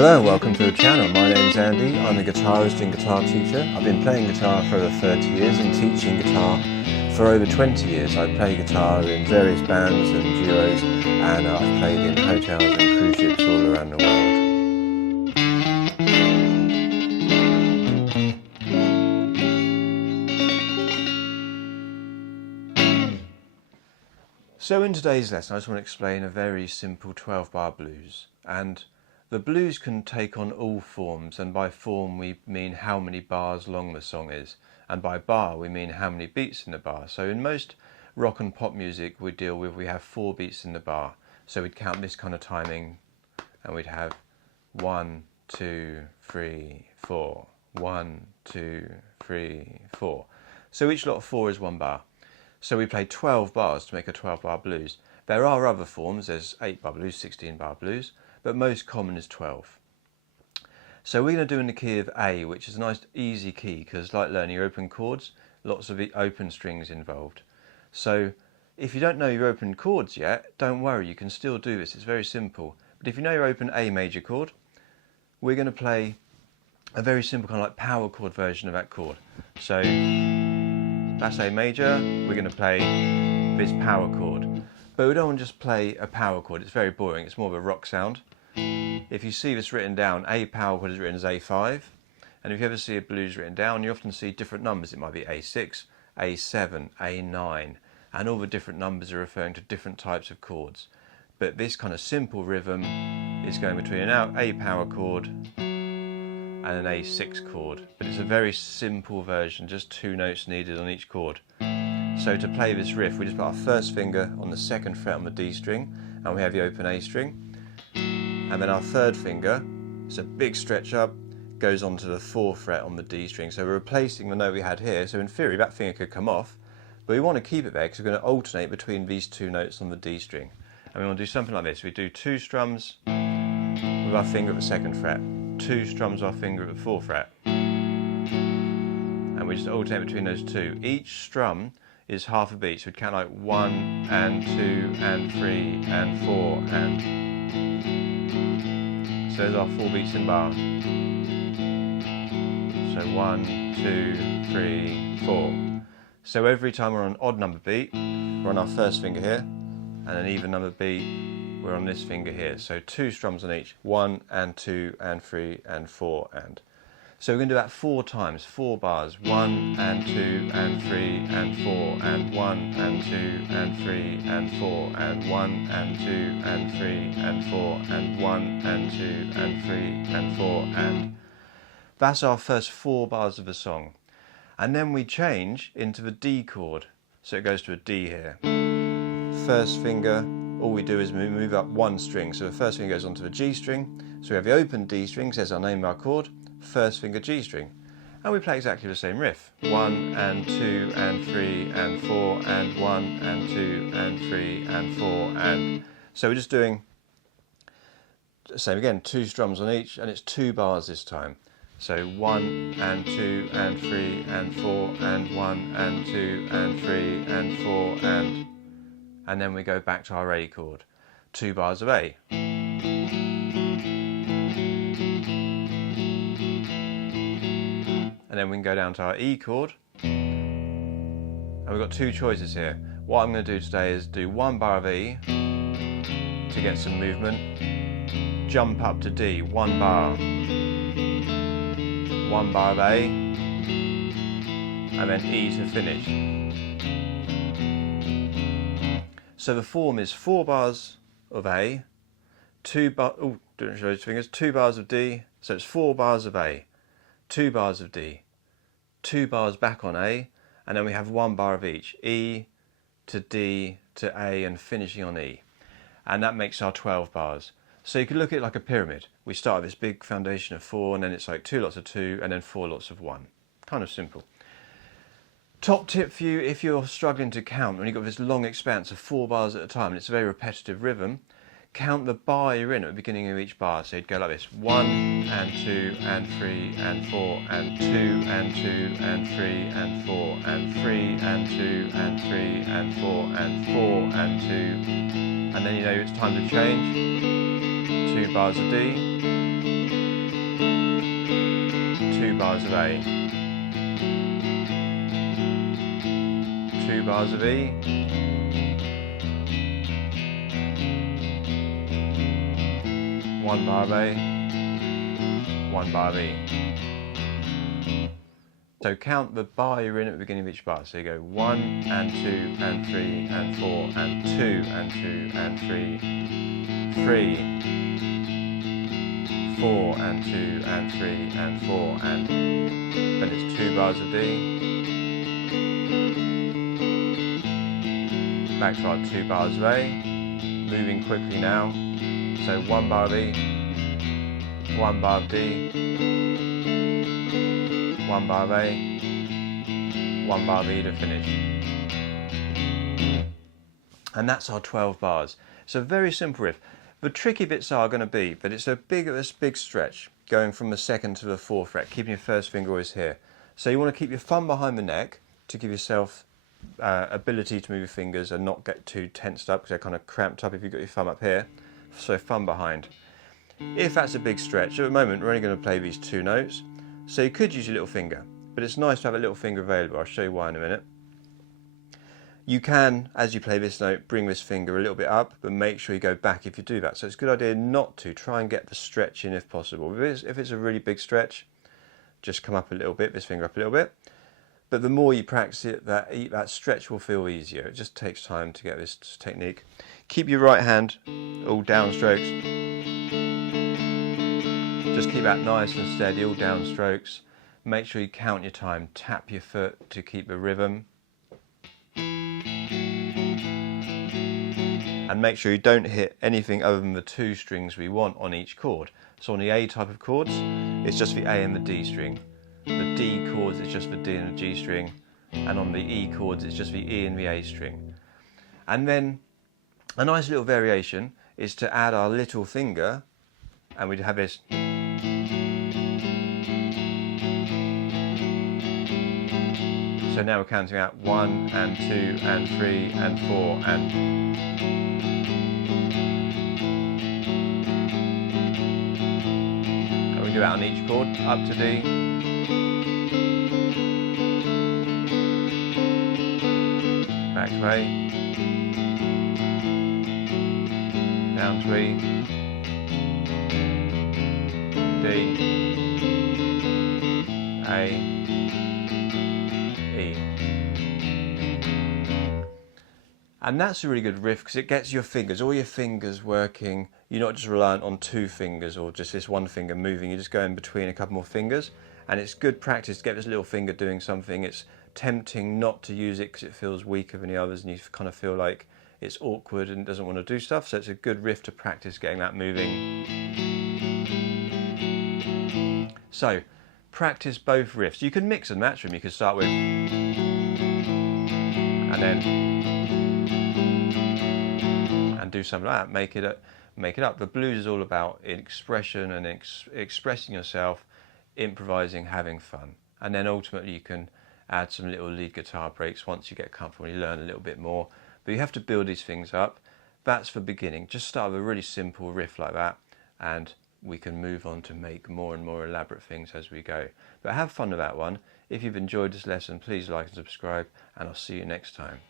Hello and welcome to the channel. My name's Andy. I'm a guitarist and guitar teacher. I've been playing guitar for over 30 years and teaching guitar for over 20 years. I play guitar in various bands and duos, and I've played in hotels and cruise ships all around the world. So in today's lesson I just want to explain a very simple 12-bar blues. And the blues can take on all forms, and by form we mean how many bars long the song is, and by bar we mean how many beats in the bar. So in most rock and pop music we have 4 beats in the bar. So we'd count this kind of timing and we'd have 1, 2, 3, 4, 1, 2, 3, 4. So each lot of 4 is 1 bar. So we play 12 bars to make a 12-bar blues. There are other forms, there's 8-bar blues, 16-bar blues, but most common is 12. So we're going to do in the key of A, which is a nice easy key because, like learning your open chords, lots of open strings involved. So if you don't know your open chords yet, don't worry, you can still do this, it's very simple. But if you know your open A major chord, we're going to play a very simple kind of like power chord version of that chord. So that's A major, we're going to play this power chord. But we don't want to just play a power chord, it's very boring, it's more of a rock sound. If you see this written down, A power chord is written as A5, and if you ever see a blues written down, you often see different numbers. It might be A6, A7, A9, and all the different numbers are referring to different types of chords. But this kind of simple rhythm is going between an A power chord and an A6 chord, but it's a very simple version, just 2 notes needed on each chord. So to play this riff, we just put our first finger on the 2nd fret on the D string, and we have the open A string, and then our 3rd finger, it's a big stretch up, goes onto the 4th fret on the D string. So we're replacing the note we had here, so in theory that finger could come off, but we want to keep it there because we're going to alternate between these 2 notes on the D string. And we want to do something like this. We do 2 strums with our finger at the 2nd fret, 2 strums with our finger at the 4th fret, and we just alternate between those 2. Each strum is half a beat, so we'd count like 1 and 2 and 3 and 4 and... So there's our 4 beats in bar. So 1, 2, 3, 4. So every time we're on an odd number beat, we're on our first finger here, and an even number beat, we're on this finger here. So 2 strums on each, 1 and 2 and 3 and 4 and... So we're going to do that 4 times, 4 bars, 1 and 2 and 3 and 4 and 1 and 2 and 3 and 4 and 1 and 2 and 3 and 4 and 1 and 2 and 3 and 4 and... That's our first 4 bars of the song. And then we change into the D chord, so it goes to a D here. First finger, all we do is move up 1 string, so the first finger goes onto the G string, so we have the open D string, says our name of our chord, first finger G string, and we play exactly the same riff. 1 and 2 and 3 and 4 and 1 and 2 and 3 and 4 and... So we're just doing the same again, 2 strums on each, and it's 2 bars this time. So 1 and 2 and 3 and 4 and 1 and 2 and 3 and 4 and then we go back to our A chord. 2 bars of A. And then we can go down to our E chord, and we've got 2 choices here. What I'm going to do today is do 1 bar of E to get some movement, jump up to D, 1 bar, 1 bar of A, and then E to finish. So the form is 4 bars of A, 2 bars of D, so it's 4 bars of A, 2 bars of D, 2 bars back on A, and then we have 1 bar of each, E to D to A and finishing on E. And that makes our 12 bars. So you could look at it like a pyramid. We start with this big foundation of 4, and then it's like 2 lots of 2 and then 4 lots of 1. Kind of simple. Top tip for you if you're struggling to count when you've got this long expanse of 4 bars at a time and it's a very repetitive rhythm, count the bar you're in at the beginning of each bar. So you'd go like this: 1 and 2 and 3 and 4 and 2 and 2 and 3 and 4 and 3 and 2 and 3 and 4 and 4 and 2, and then you know it's time to change. 2 bars of D, bars of A, 2 bars of E, 1 bar of A, 1 bar of E. So count the bar you're in at the beginning of each bar. So you go 1 and 2 and 3 and 4 and 2 and 2 and 3, 3, 4 and 2 and 3 and 4, and then it's 2 bars of D. Back to our 2 bars of A. Moving quickly now. So 1 bar of E, 1 bar of D, 1 bar of A, 1 bar of E to finish. And that's our 12 bars. It's a very simple riff. The tricky bits are going to be that it's a big stretch going from the 2nd to the 4th fret, keeping your first finger always here. So you want to keep your thumb behind the neck to give yourself ability to move your fingers and not get too tensed up because they're kind of cramped up if you've got your thumb up here. So thumb behind. If that's a big stretch, at the moment we're only going to play these 2 notes, so you could use your little finger, but it's nice to have a little finger available. I'll show you why in a minute. You can, as you play this note, bring this finger a little bit up, but make sure you go back if you do that. So it's a good idea not to. Try and get the stretch in if possible. If it's a really big stretch, just come up a little bit, this finger up a little bit. But the more you practice it, that stretch will feel easier. It just takes time to get this technique. Keep your right hand all down strokes. Just keep that nice and steady, all down strokes. Make sure you count your time. Tap your foot to keep the rhythm. And make sure you don't hit anything other than the 2 strings we want on each chord. So on the A type of chords, it's just the A and the D string. The D chords, it's just the D and the G string. And on the E chords, it's just the E and the A string. And then a nice little variation is to add our little finger, and we'd have this. So now we're counting out 1 and 2 and 3 and 4 and we do that on each chord, up to D, back to A, down to E, D, A, E. And that's a really good riff because it gets your fingers, all your fingers working. You're not just reliant on 2 fingers or just this 1 finger moving. You're just going between a couple more fingers. And it's good practice to get this little finger doing something. It's tempting not to use it because it feels weaker than the others and you kind of feel like it's awkward and doesn't want to do stuff. So it's a good riff to practice getting that moving. So practice both riffs. You can mix and match them. You can start with and then do something like that, make it up. The blues is all about expression and expressing yourself, improvising, having fun. And then ultimately you can add some little lead guitar breaks once you get comfortable, you learn a little bit more. But you have to build these things up. That's for beginning. Just start with a really simple riff like that and we can move on to make more and more elaborate things as we go. But have fun with that one. If you've enjoyed this lesson, please like and subscribe, and I'll see you next time.